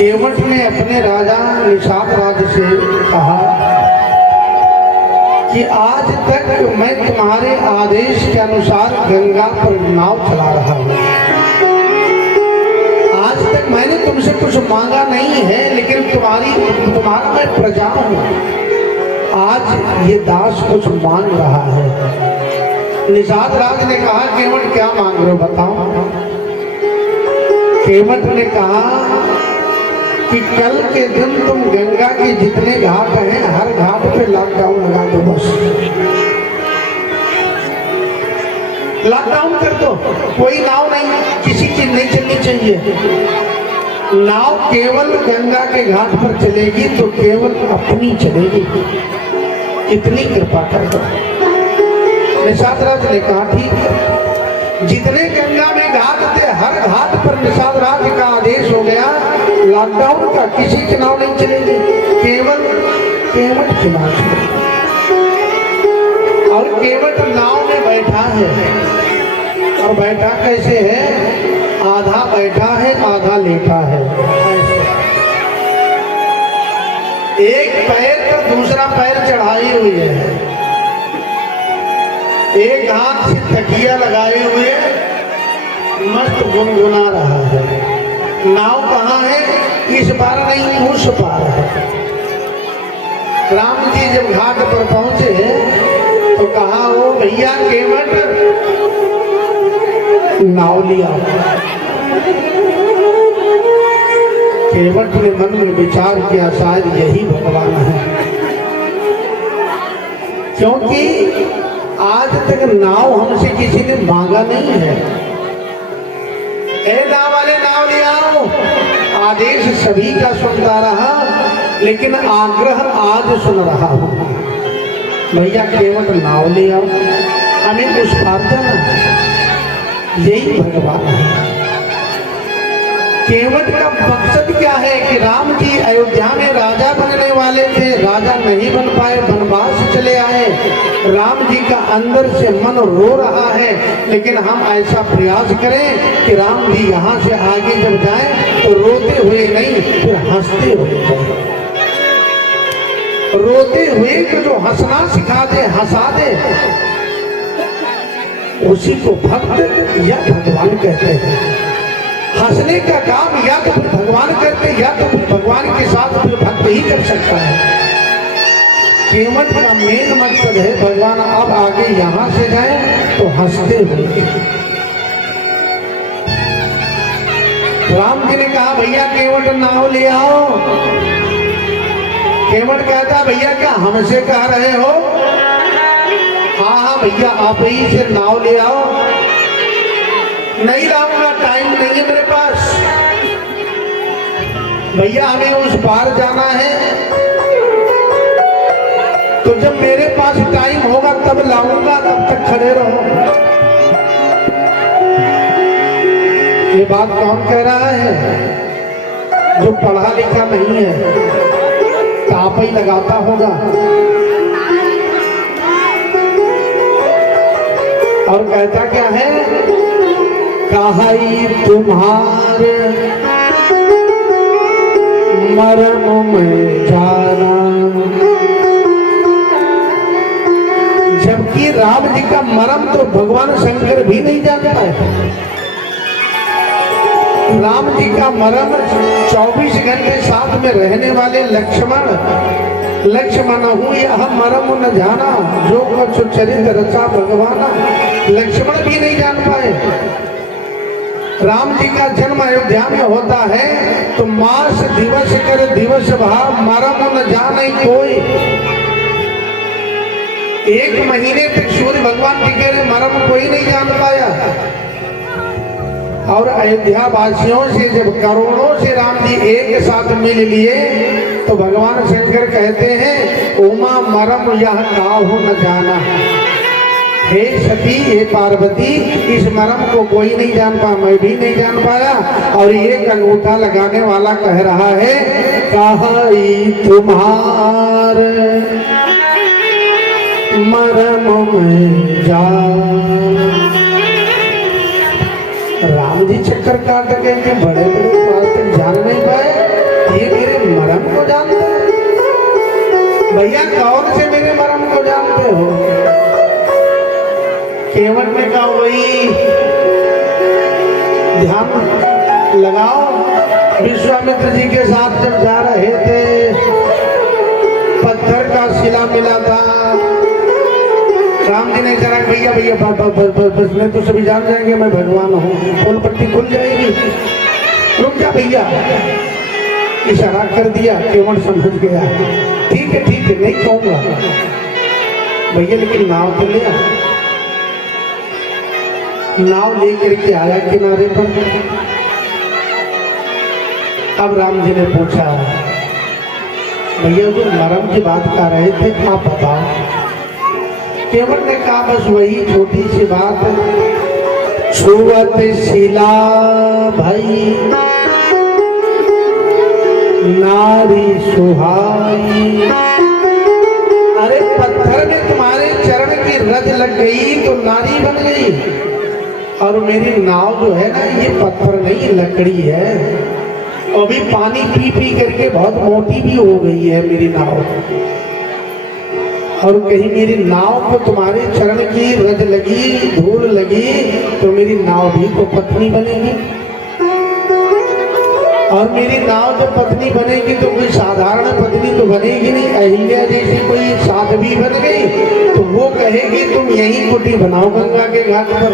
केवट ने अपने राजा निषाद राज से कहा कि आज तक मैं तुम्हारे आदेश के अनुसार गंगा पर नाव चला रहा हूँ। आज तक मैंने तुमसे कुछ मांगा नहीं है, लेकिन तुम्हारा मैं प्रजा हूँ। आज ये दास कुछ मांग रहा है। निषाद राज ने कहा, केवट क्या मांग रहे हो बताओ। केवट ने कहा कि कल के दिन तुम गंगा के जितने घाट हैं हर घाट पे लॉकडाउन लगा दो। बस लॉकडाउन कर दो, कोई नाव नहीं, किसी चीज नहीं चलनी चाहिए। नाव केवल गंगा के घाट पर चलेगी तो केवल अपनी चलेगी, इतनी कृपा कर दो। निषाद राज ने कहा ठीक है। जितने गंगा में घाट थे हर घाट पर निषाद राज का आदेश हो गया, लॉकडाउन का, किसी की नाव नहीं चलेगी, केवल केवट की नाव चलेगी। और केवट नाव में बैठा है, और बैठा कैसे है, आधा बैठा है आधा लेटा है। एक पैर पर दूसरा पैर चढ़ाई हुई है, एक हाथ से तकिया लगाए हुए मस्त गुनगुना रहा है। नाव कहाँ है, इस पार नहीं उस पार है। राम जी जब घाट पर पहुंचे तो कहा, ओ भैया केवट नाव लिया। केवट ने मन में विचार किया, शायद यही भगवान है, क्योंकि आज तक नाव हमसे किसी ने मांगा नहीं है। ए नाव वाले नाव ले आओ। आदेश सभी का सुनता रहा, लेकिन आग्रह आज सुन रहा हूं। भैया केवट नाव ले आओ, हमें उस पार जाना है। यही भगवान है। केवट का मकसद क्या है कि राम जी अयोध्या में राजा बनने वाले थे, राजा नहीं बन पाए, वनवास चले आए। राम जी का अंदर से मन रो रहा है, लेकिन हम ऐसा प्रयास करें कि राम जी यहाँ से आगे जब जाएं तो रोते हुए नहीं, फिर हंसते हुए जाएं। रोते हुए कि जो हंसना सिखा दे, हंसा दे, उसी को भक्त या भगवान कहते हैं। हंसने का काम या तो भगवान करते, या तो भगवान के साथ फिर भक्त ही कर सकता है। केवट का मेन मकसद है भगवान अब आगे यहां से जाए तो हंसते हुए। राम जी ने कहा, भैया केवट नाव ले आओ। केवट कहता, भैया क्या हमसे कह रहे हो? हाँ हाँ भैया, आप ही से नाव ले आओ। नहीं लाऊंगा, टाइम नहीं है मेरे पास। भैया हमें उस पार जाना है, तो जब मेरे पास टाइम होगा तब लाऊंगा, तब तक खड़े रहो। ये बात कौन कह रहा है? जो पढ़ा लिखा नहीं है, ताप ही लगाता होगा। और कहता क्या है, कहाई तुम्हारे मरम में जाना। जबकि राम जी का मरम तो भगवान शंकर भी नहीं जानता है। राम जी का मरम 24 घंटे साथ में रहने वाले लक्ष्मण हूँ यह मरम न जाना, जो कछु चरित रचा भगवाना। लक्ष्मण भी नहीं जान पाए। राम जी का जन्म अयोध्या में होता है तो मास दिवस कर दिवस भाव, मरम न जाने कोई। 1 महीने तक सूर्य भगवान जी के मरम कोई नहीं जान पाया। और अयोध्या वासियों से जब करोड़ों से राम जी एक साथ मिल लिए तो भगवान शंकर कहते हैं, उमा मरम यह काहू न जाना। हे सती, हे पार्वती, इस मरम को कोई नहीं जान पाया, मैं भी नहीं जान पाया। और एक अंगूठा लगाने वाला कह रहा है, कहाई तुम्हारे मरम में जा। राम जी चक्कर काट गए कि बड़े बड़े बात तक जान नहीं पाए। भैया कौन से मेरे मरम को जानते हो? केवट ने कहा वही, ध्यान लगाओ, विश्वामित्र जी के साथ जब जा रहे थे, पत्थर का शिला मिला था। राम जी ने कहा भैया भैया बस मैं तो सभी जान जाएंगे मैं भगवान हूँ, पोल पट्टी खुल जाएगी, रुक जा भैया। इशारा कर दिया, केवट समझ गया, ठीक है नहीं कहूंगा भैया, लेकिन नाव तो ले आ। नाव लेकर के आया किनारे पर। अब राम जी ने पूछा भैया जो मरम की बात कर रहे थे आप बताओ। केवट ने कहा बस वही छोटी सी बात, छुअत शिला भाई नारी सुहाई। अरे पत्थर में तुम्हारे चरण की रज लग गई तो नारी बन गई, और मेरी नाव जो है ना ये पत्थर नहीं लकड़ी है, और भी पानी पी पी करके बहुत मोटी भी हो गई है मेरी नाव, और कहीं मेरी नाव को तुम्हारे चरण की रज लगी, धूल लगी तो मेरी नाव भी तो पत्नी बनेगी, और मेरी नाव जब पत्नी बनेगी तो कोई साधारण पत्नी तो बनेगी नहीं, अहिल्या जैसी कोई साध्वी बन गई तो वो कहेगी तुम यही कुटी बनाओ गंगा के घाट पर।